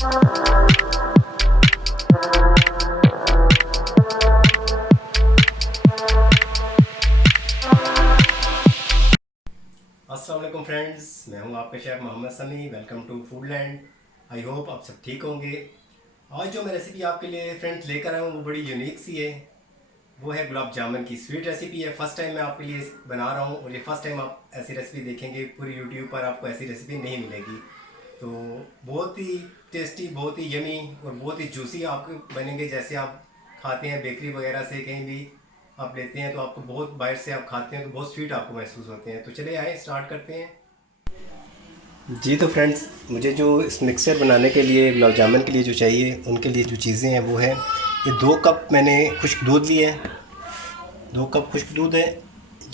अस्सलाम वालेकुम फ्रेंड्स, मैं हूं आपका chef Mohammad Sami. Welcome to Foodland. I hope आप सब ठीक होंगे। आज जो मैं रेसिपी आपके लिए फ्रेंड्स लेकर आया हूं वो बड़ी यूनिक सी है। वो है गुलाब जामुन की स्वीट रेसिपी है। फ़र्स्ट टाइम मैं आपके लिए बना रहा हूं और ये फ़र्स्ट टाइम आप ऐसी रेसिपी देखेंगे। पूरी यूट्यूब पर आपको ऐसी रेसिपी नहीं मिलेगी। तो बहुत ही टेस्टी, बहुत ही यमी और बहुत ही जूसी आपके बनेंगे। जैसे आप खाते हैं बेकरी वगैरह से, कहीं भी आप लेते हैं तो आपको बहुत, बाहर से आप खाते हैं तो बहुत स्वीट आपको महसूस होते हैं। तो चलिए आए स्टार्ट करते हैं। जी तो फ्रेंड्स, मुझे जो इस मिक्सचर बनाने के लिए, गुलाब जामुन के लिए जो चाहिए, उनके लिए जो चीज़ें हैं वो है ये 2 कप मैंने खुश्क दूध लिए हैं। 2 कप खुश्क दूध है।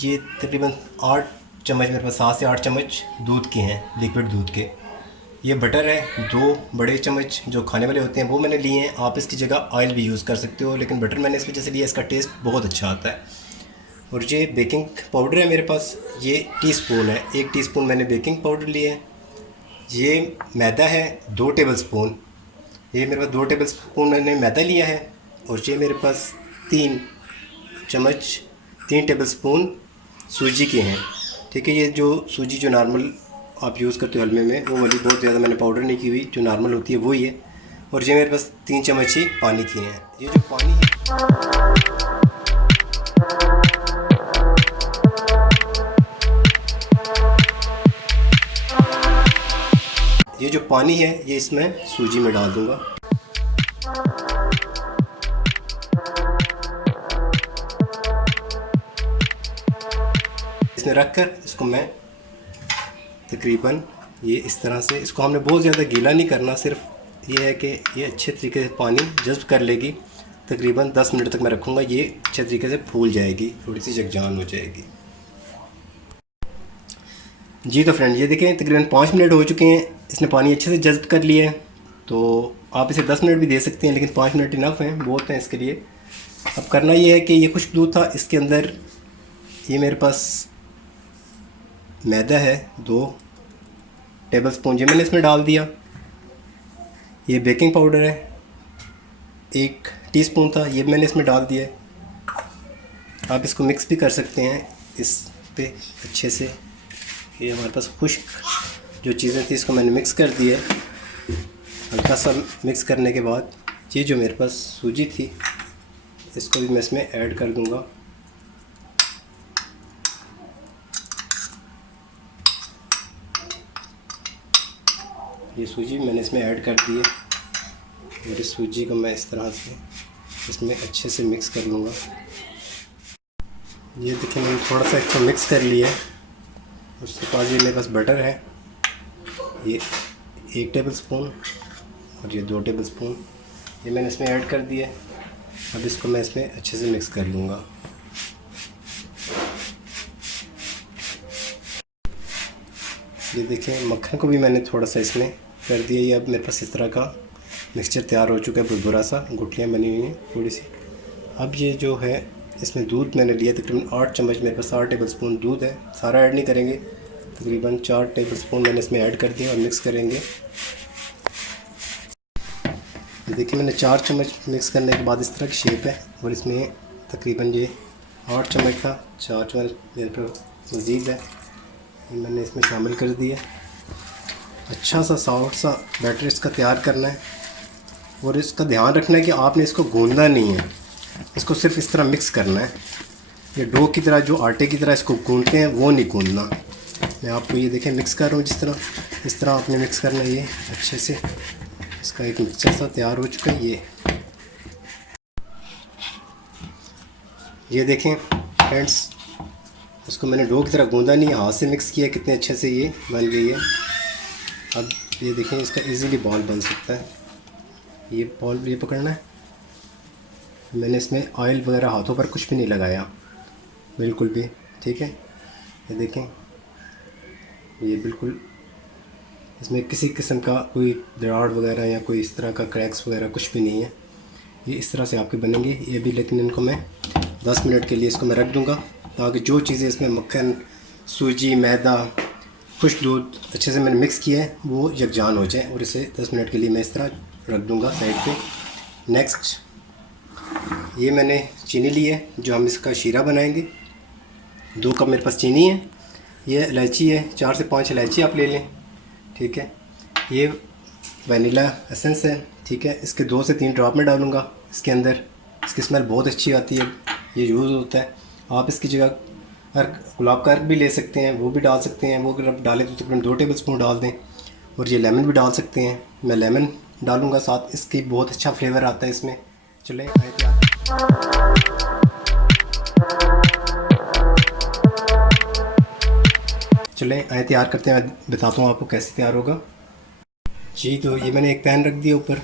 ये तकरीबन 8 चम्मच, मेरे पास 7 से 8 चम्मच दूध के हैं, लिक्विड दूध के। ये बटर है, 2 बड़े चम्मच जो खाने वाले होते हैं वो मैंने लिए हैं। आप इसकी जगह ऑयल भी यूज़ कर सकते हो, लेकिन बटर मैंने इस वजह से लिया, इसका टेस्ट बहुत अच्छा आता है। और ये बेकिंग पाउडर है मेरे पास, ये टीस्पून है, 1 टीस्पून मैंने बेकिंग पाउडर लिया है। ये मैदा है 2 टेबल स्पून, ये मेरे पास 2 टेबल स्पून मैंने मैदा लिया है। और ये मेरे पास 3 चम्मच, 3 टेबल स्पून सूजी के हैं। ठीक है, ये जो सूजी जो नॉर्मल आप यूज़ करते हो हलवे में, वो वाली बहुत ज़्यादा मैंने पाउडर नहीं की हुई, जो नॉर्मल होती है वही है। और ये मेरे पास 3 चम्मच ही पानी की हैं। ये जो पानी है, ये जो पानी है ये इसमें सूजी में डाल दूंगा। इसमें रखकर इसको मैं तकरीबन ये इस तरह से, इसको हमने बहुत ज़्यादा गीला नहीं करना, सिर्फ ये है कि ये अच्छे तरीके से पानी जज़्ब कर लेगी। तकरीबन 10 मिनट तक मैं रखूँगा, ये अच्छे तरीके से फूल जाएगी, थोड़ी सी जगजान हो जाएगी। जी तो फ्रेंड, ये देखें तकरीबन 5 मिनट हो चुके हैं, इसने पानी अच्छे से जज़्ब कर लिया है। तो आप इसे 10 मिनट भी दे सकते हैं, लेकिन 5 मिनट इनफ हैं, बहुत हैं इसके लिए। अब करना ये है कि ये खुश्क दूध था, इसके अंदर ये मेरे पास मैदा है 2 टेबल स्पून, ये मैंने इसमें डाल दिया। ये बेकिंग पाउडर है 1 टीस्पून था, ये मैंने इसमें डाल दिया है। आप इसको मिक्स भी कर सकते हैं इस पे अच्छे से। ये हमारे पास खुश्क जो चीज़ें थी इसको मैंने मिक्स कर दिया है। हल्का सा मिक्स करने के बाद ये जो मेरे पास सूजी थी इसको भी मैं इसमें ऐड कर दूंगा। ये सूजी मैंने इसमें ऐड कर दी है और इस सूजी को मैं इस तरह से इसमें अच्छे से मिक्स कर लूँगा। ये देखिए मैंने थोड़ा सा इसको मिक्स कर लिया है। उसके बाद ये मेरे पास बटर है, ये 1 टेबल स्पून और ये 2 टेबल स्पून, ये मैंने इसमें ऐड कर दिया है। अब इसको मैं इसमें अच्छे से मिक्स कर लूँगा। ये देखिए मक्खन को भी मैंने थोड़ा सा इसमें कर दिया। ये अब मेरे पास इस तरह का मिक्सचर तैयार हो चुका है, बुरबुरा सा, गुठलियाँ बनी हुई हैं थोड़ी सी। अब ये जो है इसमें दूध मैंने लिया तकरीबन 8 चम्मच, मेरे पास 8 टेबल स्पून दूध है। सारा ऐड नहीं करेंगे, तकरीबन 4 टेबल स्पून मैंने इसमें ऐड कर दिया और मिक्स करेंगे। ये देखिए मैंने 4 चम्मच मिक्स करने के बाद इस तरह की शेप है। और इसमें तकरीबन ये 8 चम्मच था, 4 चम्मच मेरे पर मज़ीद है, ये मैंने इसमें शामिल कर दिया। अच्छा सा सॉफ्ट सा बैटर इसका तैयार करना है। और इसका ध्यान रखना है कि आपने इसको गूंदना नहीं है, इसको सिर्फ इस तरह मिक्स करना है। ये डो की तरह, जो आटे की तरह इसको गूंदते हैं, वो नहीं गूंदना। मैं आपको ये देखें मिक्स कर रहा हूँ, इस तरह आपने मिक्स करना है। ये अच्छे से इसका एक मिक्सचर सा तैयार हो चुका है। ये देखें फ्रेंड्स, इसको मैंने डो की तरह गूंदा नहीं, हाथ से मिक्स किया, कितने अच्छे से ये बन गई है। अब ये देखें इसका इजीली बॉल बन सकता है। ये बॉल ये पकड़ना है। मैंने इसमें ऑयल वगैरह हाथों पर कुछ भी नहीं लगाया, बिल्कुल भी। ठीक है, ये देखें ये बिल्कुल, इसमें किसी किस्म का कोई दरार वगैरह या कोई इस तरह का क्रैक्स वगैरह कुछ भी नहीं है। ये इस तरह से आपके बनेंगे ये भी। लेकिन इनको मैं 10 मिनट के लिए इसको मैं रख दूँगा, ताकि जो चीज़ें इसमें मक्खन, सूजी, मैदा खुश दूध अच्छे से मैंने मिक्स किया है वो यकजान हो जाए, और इसे 10 मिनट के लिए मैं इस तरह रख दूँगा साइड पे। नेक्स्ट ये मैंने चीनी ली है जो हम इसका शीरा बनाएंगे। 2 कप मेरे पास चीनी है। ये इलायची है, 4 से 5 इलायची आप ले लें, ठीक है। ये वनीला एसेंस है, ठीक है। इसके 2 से 3 ड्रॉप में डालूँगा इसके अंदर। इसकी स्मेल बहुत अच्छी आती है, ये यूज़ होता है। आप इसकी जगह गुलाब का अर्क भी ले सकते हैं, वो भी डाल सकते हैं। वो अगर आप डालें तो तकरीबन 2 टेबल स्पून डाल दें। और ये लेमन भी डाल सकते हैं, मैं लेमन डालूँगा साथ, इसकी बहुत अच्छा फ्लेवर आता है इसमें। चलें आए तैयार करते हैं, मैं बताता हूँ आपको कैसे तैयार होगा जी। तो ये मैंने एक पैन रख दिया ऊपर,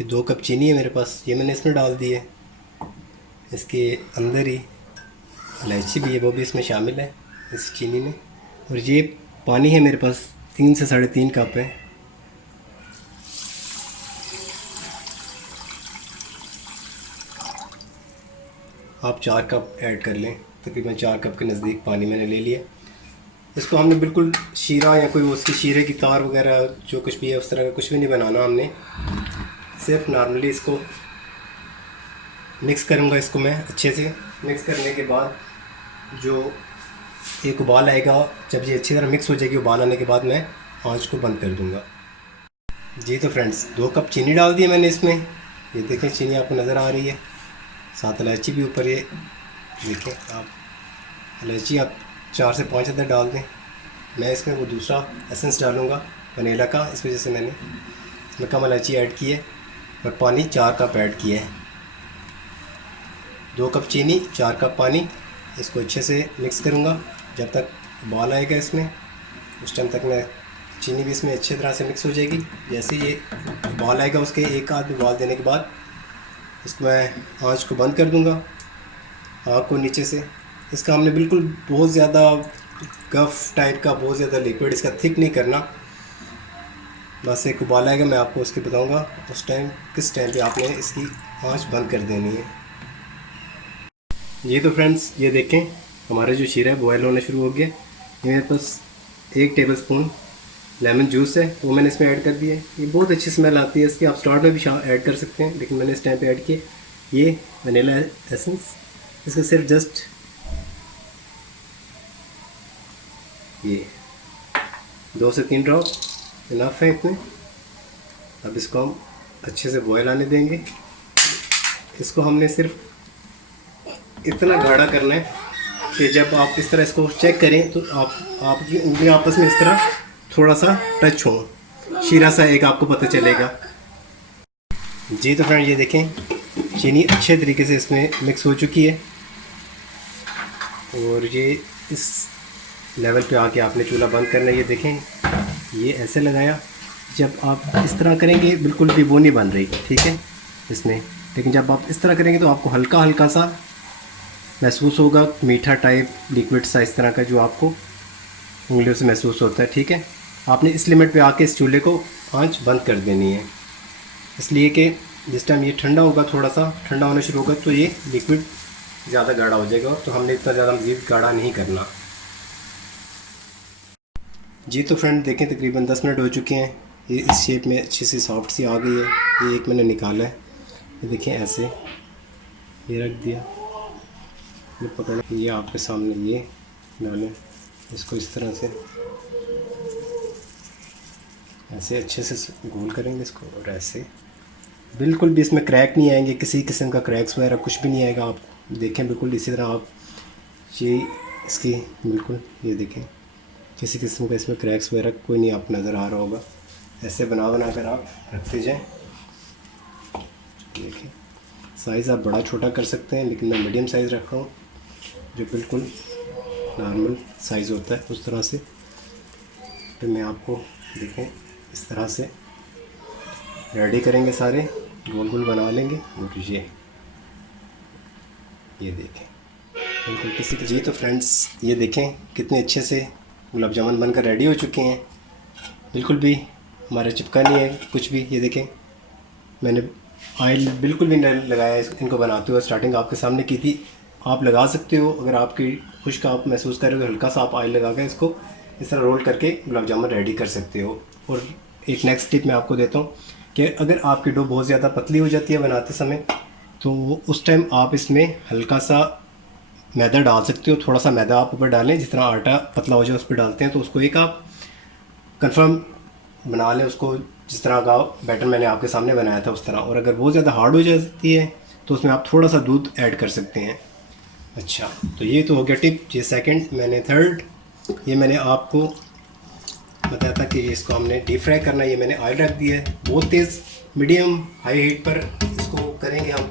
ये 2 कप चीनी है मेरे पास, ये मैंने इसमें डाल दी है। इसके अंदर ही इलायची भी है, वो भी इसमें शामिल है इस चीनी में। और ये पानी है मेरे पास 3 से 3.5 कप है। आप 4 कप ऐड कर लें, तकरीबन 4 कप के नज़दीक पानी मैंने ले लिया। इसको हमने बिल्कुल शीरा या कोई उसकी शीरे की तार वगैरह जो कुछ भी है उस तरह का कुछ भी नहीं बनाना हमने, सिर्फ नॉर्मली इसको मिक्स करूँगा। इसको मैं अच्छे से मिक्स करने के बाद जो एक उबाल आएगा, जब ये अच्छी तरह मिक्स हो जाएगी, उबाल आने के बाद मैं आंच को बंद कर दूँगा जी। तो फ्रेंड्स 2 कप चीनी डाल दी मैंने इसमें, ये देखें चीनी आपको नज़र आ रही है, साथ इलायची भी ऊपर, ये देखें आप इलायची आप 4 से 5 अदर डाल दें। मैं इसमें वो दूसरा एसेंस डालूँगा वनीला का, इस वजह से मैंने इसमें कम इलायची ऐड की है। और पानी 4 कप ऐड किया है, 2 कप चीनी 4 कप पानी। इसको अच्छे से मिक्स करूँगा जब तक उबाल आएगा इसमें, उस टाइम तक मैं चीनी भी इसमें अच्छी तरह से मिक्स हो जाएगी। जैसे ये उबाल आएगा उसके एक आध उबाल देने के बाद इसको मैं आँच को बंद कर दूँगा, आग को नीचे से। इसका हमने बिल्कुल बहुत ज़्यादा गफ़ टाइप का, बहुत ज़्यादा लिक्विड इसका थिक नहीं करना, बस एक उबाल आएगा, मैं आपको उसके बताऊँगा उस टाइम किस टाइम पे आपने इसकी आँच बंद कर देनी है। ये तो फ्रेंड्स ये देखें हमारा जो शीरा है बॉयल होना शुरू हो गया। ये मेरे पास 1 टेबल स्पून लेमन जूस है, वो मैंने इसमें ऐड कर दिया है। ये बहुत अच्छी स्मेल आती है इसकी, आप स्टार्ट में भी ऐड कर सकते हैं, लेकिन मैंने इस टाइम पे ऐड किए। ये वनीला एसेंस, इसका सिर्फ जस्ट ये 2 से 3 ड्रॉप इनफ है इतने। अब इसको हम अच्छे से बॉयल आने देंगे। इसको हमने सिर्फ इतना गाढ़ा करना है कि जब आप इस तरह इसको चेक करें तो आपकी उंगलियां आपस में इस तरह थोड़ा सा टच हो, शीरा सा एक आपको पता चलेगा जी। तो फ्रेंड ये देखें चीनी अच्छे तरीके से इसमें मिक्स हो चुकी है, और ये इस लेवल पे आके आपने चूल्हा बंद करना है। ये देखें ये ऐसे लगाया, जब आप इस तरह करेंगे बिल्कुल भी वो नहीं बन रही, ठीक है इसमें। लेकिन जब आप इस तरह करेंगे तो आपको हल्का हल्का सा महसूस होगा, मीठा टाइप लिक्विड सा इस तरह का, जो आपको उंगलियों से महसूस होता है, ठीक है। आपने इस लिमिट पे आके इस चूल्हे को आंच बंद कर देनी है, इसलिए कि जिस टाइम ये ठंडा होगा, थोड़ा सा ठंडा होना शुरू होगा, तो ये लिक्विड ज़्यादा गाढ़ा हो जाएगा, तो हमने इतना ज़्यादा मज़ीद गाढ़ा नहीं करना जी। तो फ्रेंड देखें तकरीबन 10 मिनट हो चुके हैं, ये इस शेप में अच्छी सी सॉफ्ट सी आ गई है। ये एक मैंने निकाला है, ये देखें ऐसे ये रख दिया, ये पकड़, ये आपके सामने ये डालें, इसको इस तरह से ऐसे अच्छे से गोल करेंगे इसको, और ऐसे बिल्कुल भी इसमें क्रैक नहीं आएंगे, किसी किस्म का क्रैक्स वगैरह कुछ भी नहीं आएगा। आप देखें बिल्कुल इसी तरह आप ये इसकी बिल्कुल ये देखें किसी किस्म का इसमें क्रैक्स वगैरह कोई नहीं आपको नज़र आ रहा होगा। ऐसे बना कर आप रखते जाएं। देखिए साइज़ आप बड़ा छोटा कर सकते हैं, लेकिन मैं मीडियम साइज़ रख रहा हूँ, जो बिल्कुल नॉर्मल साइज़ होता है उस तरह से। फिर मैं आपको देखें इस तरह से रेडी करेंगे, सारे गोल गोल बना लेंगे, और ये देखें बिल्कुल किसी जी। तो फ्रेंड्स ये देखें कितने अच्छे से गुलाब जामुन बनकर रेडी हो चुके हैं, बिल्कुल भी हमारा चिपका नहीं है कुछ भी। ये देखें मैंने ऑयल बिल्कुल भी नहीं लगाया इनको बनाते हुए, स्टार्टिंग आपके सामने की थी। आप लगा सकते हो। अगर आपकी खुश्क आप महसूस करें तो हल्का सा आप ऑयल लगा कर इसको इस तरह रोल करके गुलाब जामुन रेडी कर सकते हो। और एक नेक्स्ट टिप मैं आपको देता हूँ कि अगर आपकी डो बहुत ज़्यादा पतली हो जाती है बनाते समय, तो उस टाइम आप इसमें हल्का सा मैदा डाल सकते हो। थोड़ा सा मैदा आप ऊपर डालें, जिस तरह आटा पतला हो जाए उस पर डालते हैं, तो उसको एक आप कंफर्म बना लें उसको, जिस तरह का बैटर मैंने आपके सामने बनाया था उस तरह। और अगर बहुत ज़्यादा हार्ड हो जाती है तो उसमें आप थोड़ा सा दूध ऐड कर सकते हैं। अच्छा, तो ये तो हो गया टिप। ये सेकंड, मैंने थर्ड ये मैंने आपको बताया था कि इसको हमने डीप फ्राई करना है। ये मैंने ऑयल रख दिया है, बहुत तेज़ मीडियम हाई हीट पर इसको करेंगे हम।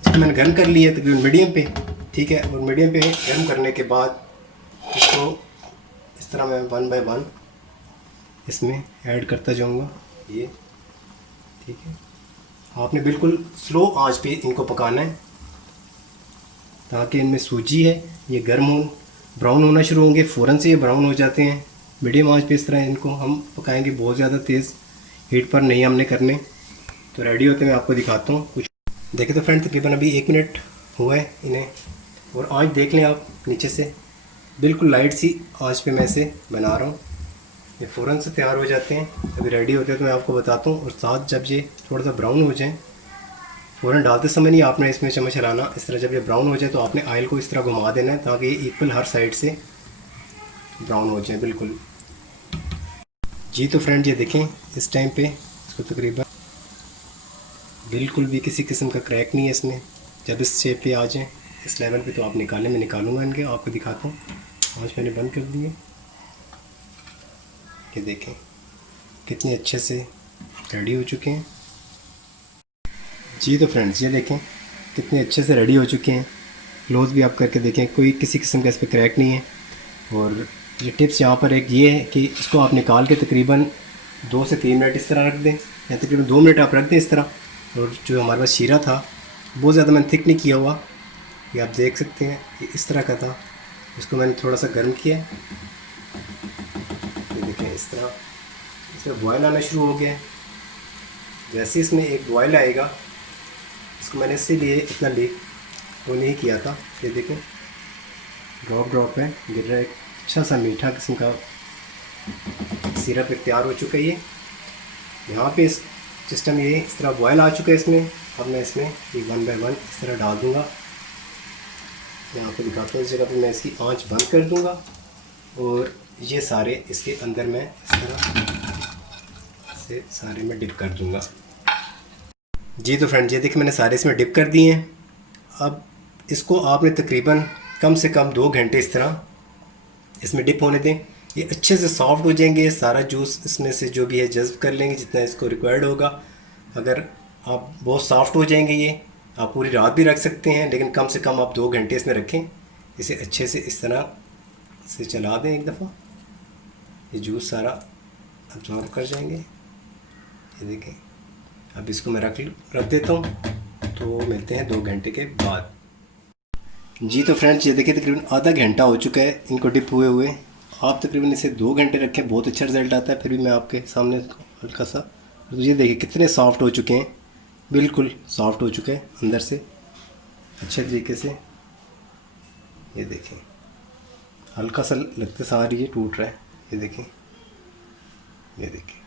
इसको मैंने गर्म कर लिया है तकरीबन मीडियम पे, ठीक है। और मीडियम पे गर्म करने के बाद इसको इस तरह मैं 1 बाय 1 इसमें ऐड करता जाऊंगा, ये ठीक है। आपने बिल्कुल स्लो आंच पे इनको पकाना है ताकि इनमें सूजी है ये गर्म हो, ब्राउन होना शुरू होंगे, फ़ौरन से ये ब्राउन हो जाते हैं। मीडियम आंच पे इस तरह इनको हम पकाएंगे, बहुत ज़्यादा तेज़ हीट पर नहीं हमने करने। तो रेडी होते मैं आपको दिखाता हूँ कुछ। देखें तो फ्रेंड तकरीबन अभी 1 मिनट हुआ है इन्हें, और आंच देख लें आप नीचे से, बिल्कुल लाइट सी आंच पे मैं इसे बना रहा हूँ। ये फ़ौरन से तैयार हो जाते हैं। अभी रेडी होते हैं तो मैं आपको बताता हूँ। और साथ जब ये थोड़ा सा ब्राउन हो जाए, फ़ौरन डालते समय नहीं आपने इसमें चम्मच हिलाना, इस तरह जब ये ब्राउन हो जाए तो आपने ऑयल को इस तरह घुमा देना है ताकि ये इक्वल हर साइड से ब्राउन हो जाए बिल्कुल। जी तो फ्रेंड ये देखें, इस टाइम पे इसको तकरीबन बिल्कुल भी किसी किस्म का क्रैक नहीं है इसमें। जब इस शेप पे आ जाए, इस लेवल पे, तो आप निकालें। मैं निकालूंगा इनके, आपको दिखाता हूँ। आँच मैंने बंद कर दी है। ये देखें कितने अच्छे से रेडी हो चुके हैं। जी तो फ्रेंड्स ये देखें कितने अच्छे से रेडी हो चुके हैं। क्लोज भी आप करके देखें, कोई किसी किस्म का इस पर क्रैक नहीं है। और ये टिप्स यहाँ पर एक ये है कि इसको आप निकाल के तकरीबन 2 से 3 मिनट इस तरह रख दें, या तकरीबन 2 मिनट आप रख दें इस तरह। और जो हमारे पास शीरा था बहुत ज़्यादा मैंने थिक नहीं किया हुआ, ये आप देख सकते हैं, ये इस तरह का था। इसको मैंने थोड़ा सा गर्म किया, ये देखें इस तरह इसमें बॉयल आना शुरू हो गया है। जैसे इसमें एक बॉयल आएगा, इसको मैंने इसीलिए इतना लीक वो नहीं किया था। ये देखें ड्रॉप ड्रॉप है गिर रहा है, एक अच्छा सा मीठा किस्म का सिरप तैयार हो चुका है। ये यहाँ पे इस सिस्टम ये इस तरह बॉयल आ चुका है इसमें। अब मैं इसमें ये 1 बाय 1 इस तरह डाल दूँगा। यहाँ पे दिखाता हूँ, इस जगह पे मैं इसकी आंच बंद कर दूँगा और ये सारे इसके अंदर मैं इस तरह से सारे में डिप कर दूँगा। जी तो फ्रेंड ये देखिए मैंने सारे इसमें डिप कर दिए हैं। अब इसको आपने तकरीबन कम से कम 2 घंटे इस तरह इसमें डिप होने दें। ये अच्छे से सॉफ्ट हो जाएंगे, सारा जूस इसमें से जो भी है जज़्ब कर लेंगे जितना इसको रिक्वायर्ड होगा। अगर आप बहुत सॉफ्ट हो जाएंगे, ये आप पूरी रात भी रख सकते हैं, लेकिन कम से कम आप 2 घंटे इसमें रखें। इसे अच्छे से इस तरह से चला दें एक दफ़ा, ये जूस सारा अब्जॉर्ब कर जाएंगे। ये देखें, अब इसको मैं रख देता हूँ, तो मिलते हैं 2 घंटे के बाद। जी तो फ्रेंड्स ये देखिए तकरीबन आधा घंटा हो चुका है इनको डिप हुए हुए। आप तकरीबन इसे 2 घंटे रखें, बहुत अच्छा रिज़ल्ट आता है। फिर भी मैं आपके सामने हल्का सा, तो ये देखिए कितने सॉफ्ट हो चुके हैं, बिल्कुल सॉफ्ट हो चुके हैं अंदर से अच्छे तरीके से। ये देखें हल्का सा लगते सारी ये टूट रहा है। ये देखें, ये देखें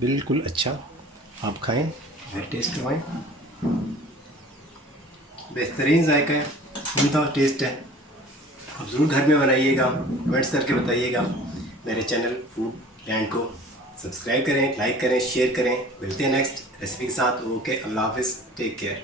बिल्कुल अच्छा। आप खाएं, टेस्ट करवाएं, बेहतरीन जायका है, उनका टेस्ट है। आप ज़रूर घर में बनाइएगा, कमेंट्स करके बताइएगा। मेरे चैनल फूड लैंड को सब्सक्राइब करें, लाइक करें, शेयर करें। मिलते हैं नेक्स्ट रेसिपी के साथ। ओके, अल्लाह हाफिज़, टेक केयर।